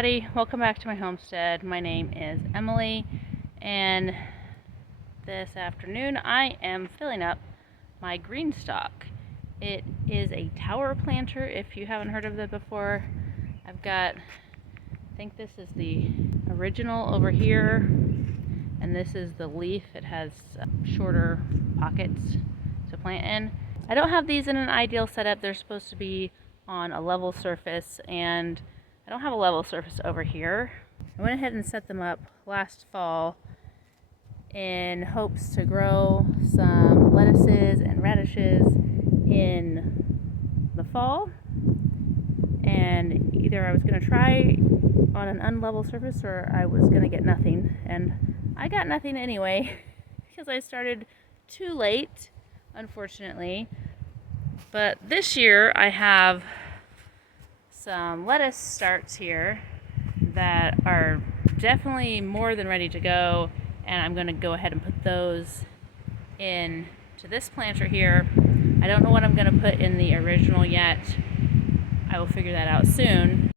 everybody, welcome back to my homestead. My name is Emily, and this afternoon I am filling up my Greenstalk. It is a tower planter, if you haven't heard of it before. I've got, I think this is the original over here, and this is the leaf. It has shorter pockets to plant in. I don't have these in an ideal setup. They're supposed to be on a level surface, and I don't have a level surface over here. I went ahead and set them up last fall in hopes to grow some lettuces and radishes in the fall, and either I was going to try on an unlevel surface or I was going to get nothing, and I got nothing anyway because I started too late, unfortunately. But this year I have some lettuce starts here that are definitely more than ready to go, and I'm going to go ahead and put those in to this planter here. I don't know what I'm going to put in the original yet. I will figure that out soon.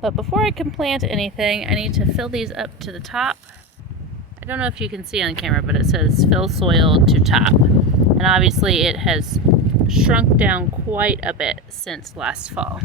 But before I can plant anything, I need to fill these up to the top. I don't know if you can see on camera, but it says fill soil to top. And obviously it has shrunk down quite a bit since last fall.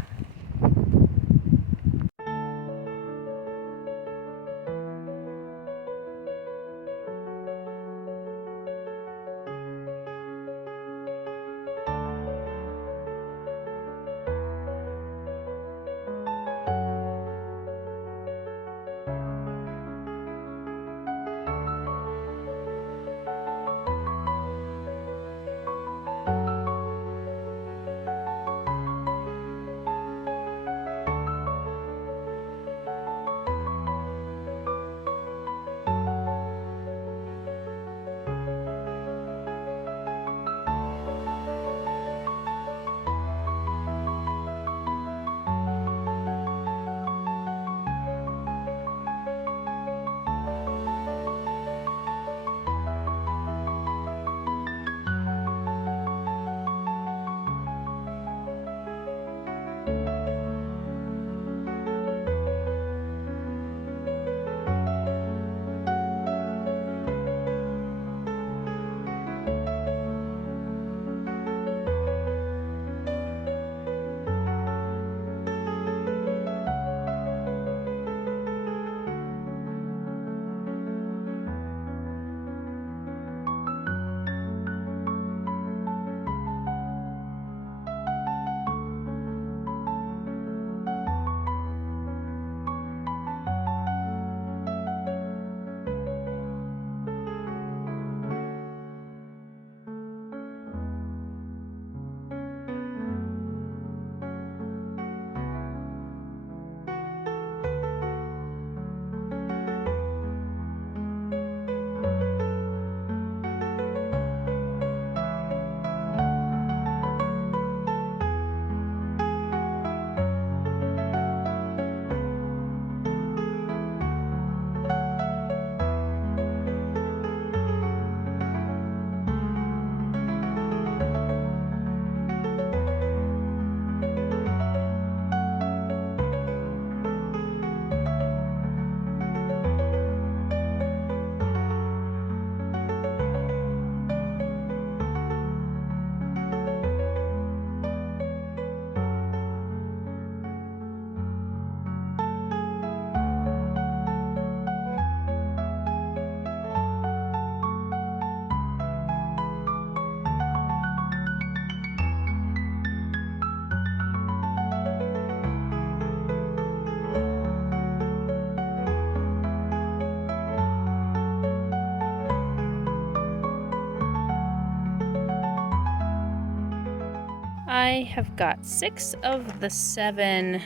I have got 6 of the 7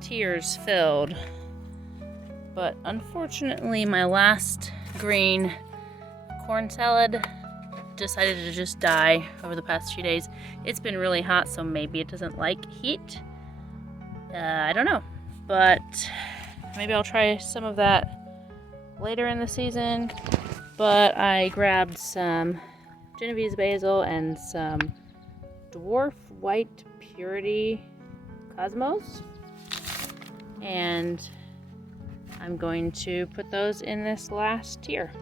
tiers filled, but unfortunately my last green corn salad decided to just die over the past few days. It's been really hot, so maybe it doesn't like heat. I don't know, but maybe I'll try some of that later in the season. But I grabbed some Genovese basil and some dwarf white purity cosmos. And I'm going to put those in this last tier.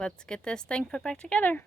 Let's get this thing put back together.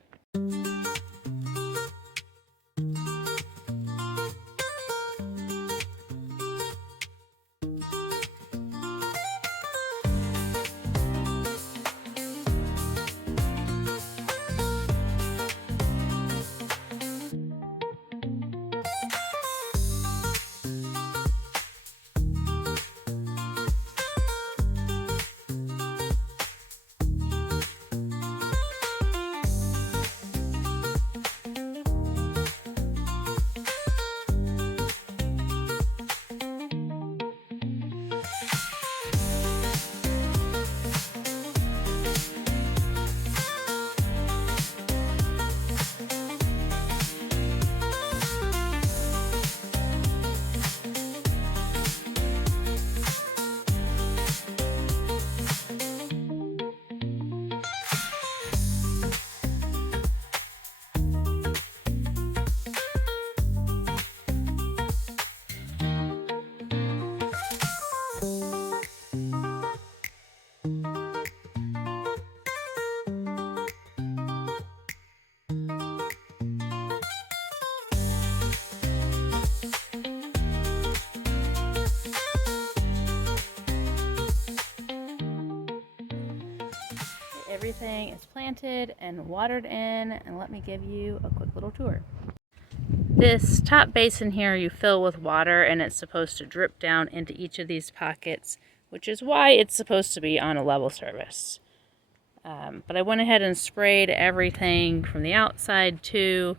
Everything is planted and watered in, and let me give you a quick little tour. This top basin here you fill with water, and it's supposed to drip down into each of these pockets, which is why it's supposed to be on a level surface. But I went ahead and sprayed everything from the outside too,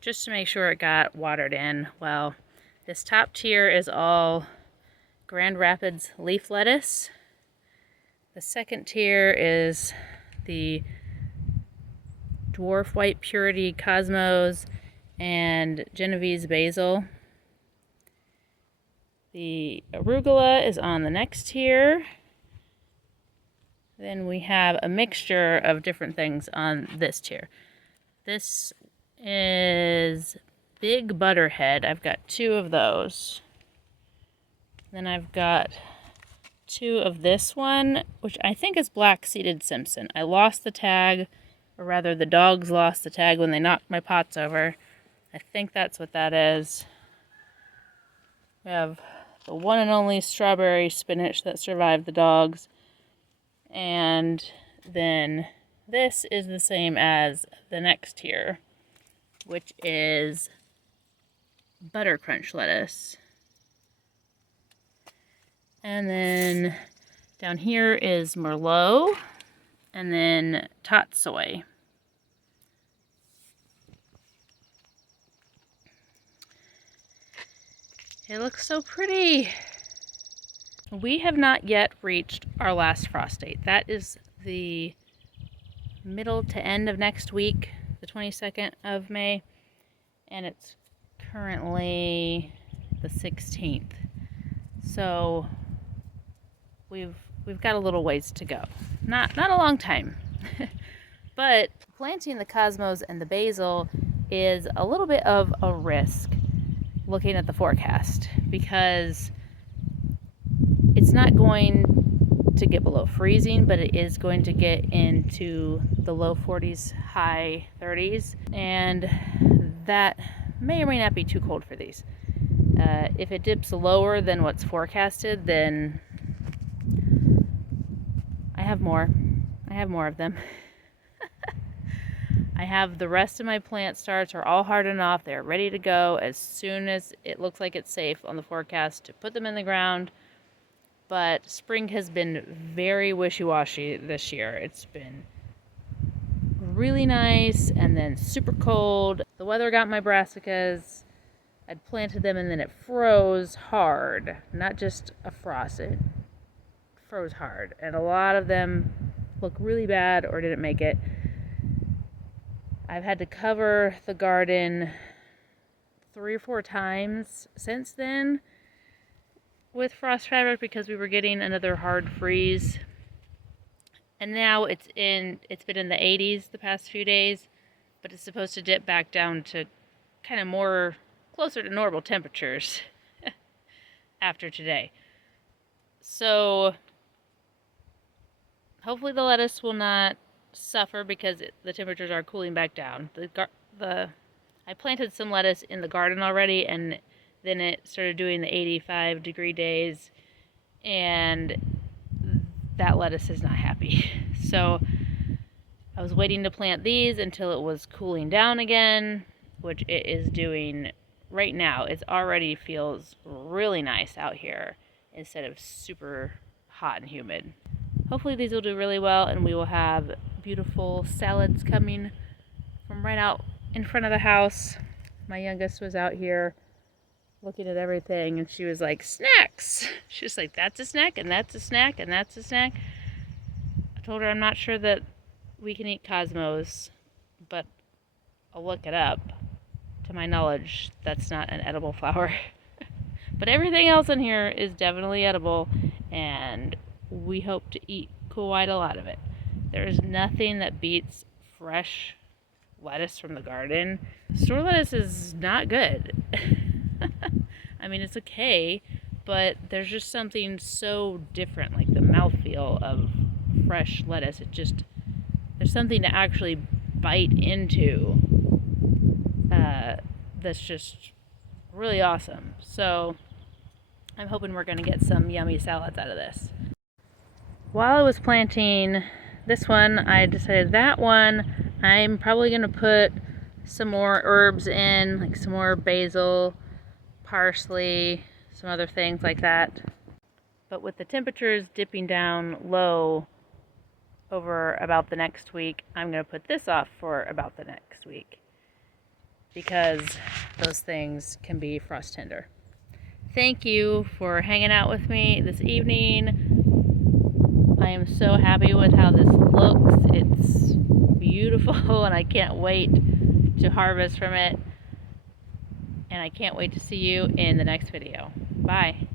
just to make sure it got watered in well. This top tier is all Grand Rapids leaf lettuce. The second tier is the Dwarf White Purity Cosmos and Genovese Basil. The arugula is on the next tier. Then we have a mixture of different things on this tier. This is Big Butterhead. I've got 2 of those. Then I've got 2 of this one, which I think is Black-Seeded Simpson. I lost the tag, or rather the dogs lost the tag when they knocked my pots over. I think that's what that is. We have the one and only strawberry spinach that survived the dogs. And then this is the same as the next tier, which is Butter Crunch lettuce. And then down here is Merlot, and then Tot Soy. It looks so pretty. We have not yet reached our last frost date. That is the middle to end of next week, the 22nd of May, and it's currently the 16th. So we've got a little ways to go. Not a long time. But planting the cosmos and the basil is a little bit of a risk looking at the forecast, because it's not going to get below freezing, but it is going to get into the low 40s, high 30s, and that may or may not be too cold for these. If it dips lower than what's forecasted, then I have more of them. I have the rest of my plant starts are all hardened off. They're ready to go as soon as it looks like it's safe on the forecast to put them in the ground. But spring has been very wishy-washy this year. It's been really nice and then super cold. The weather got my brassicas. I'd planted them and then it froze hard. Not just a frost, it froze hard. And a lot of them look really bad or didn't make it. I've had to cover the garden 3 or 4 times since then with frost fabric because we were getting another hard freeze. And now it's been in the 80s the past few days, but it's supposed to dip back down to kind of more closer to normal temperatures after today. So hopefully the lettuce will not suffer because the temperatures are cooling back down. I planted some lettuce in the garden already, and then it started doing the 85-degree days, and that lettuce is not happy. So I was waiting to plant these until it was cooling down again, which it is doing right now. It already feels really nice out here instead of super hot and humid. Hopefully these will do really well, and we will have beautiful salads coming from right out in front of the house. My youngest was out here looking at everything, and she was like, snacks! She was like, that's a snack, and that's a snack, and that's a snack. I told her I'm not sure that we can eat Cosmos, but I'll look it up. To my knowledge, that's not an edible flower. But everything else in here is definitely edible, and we hope to quite a lot of it. There is nothing that beats fresh lettuce from the garden. Store lettuce is not good. I mean, it's okay, but there's just something so different, like the mouthfeel of fresh lettuce. There's something to actually bite into that's just really awesome. So I'm hoping we're going to get some yummy salads out of this. While I was planting this one, I decided that one I'm probably going to put some more herbs in, like some more basil, parsley, some other things like that. But with the temperatures dipping down low over about the next week, I'm going to put this off for about the next week because those things can be frost tender. Thank you for hanging out with me this evening. I am so happy with how this looks. It's beautiful, and I can't wait to harvest from it. And I can't wait to see you in the next video. Bye.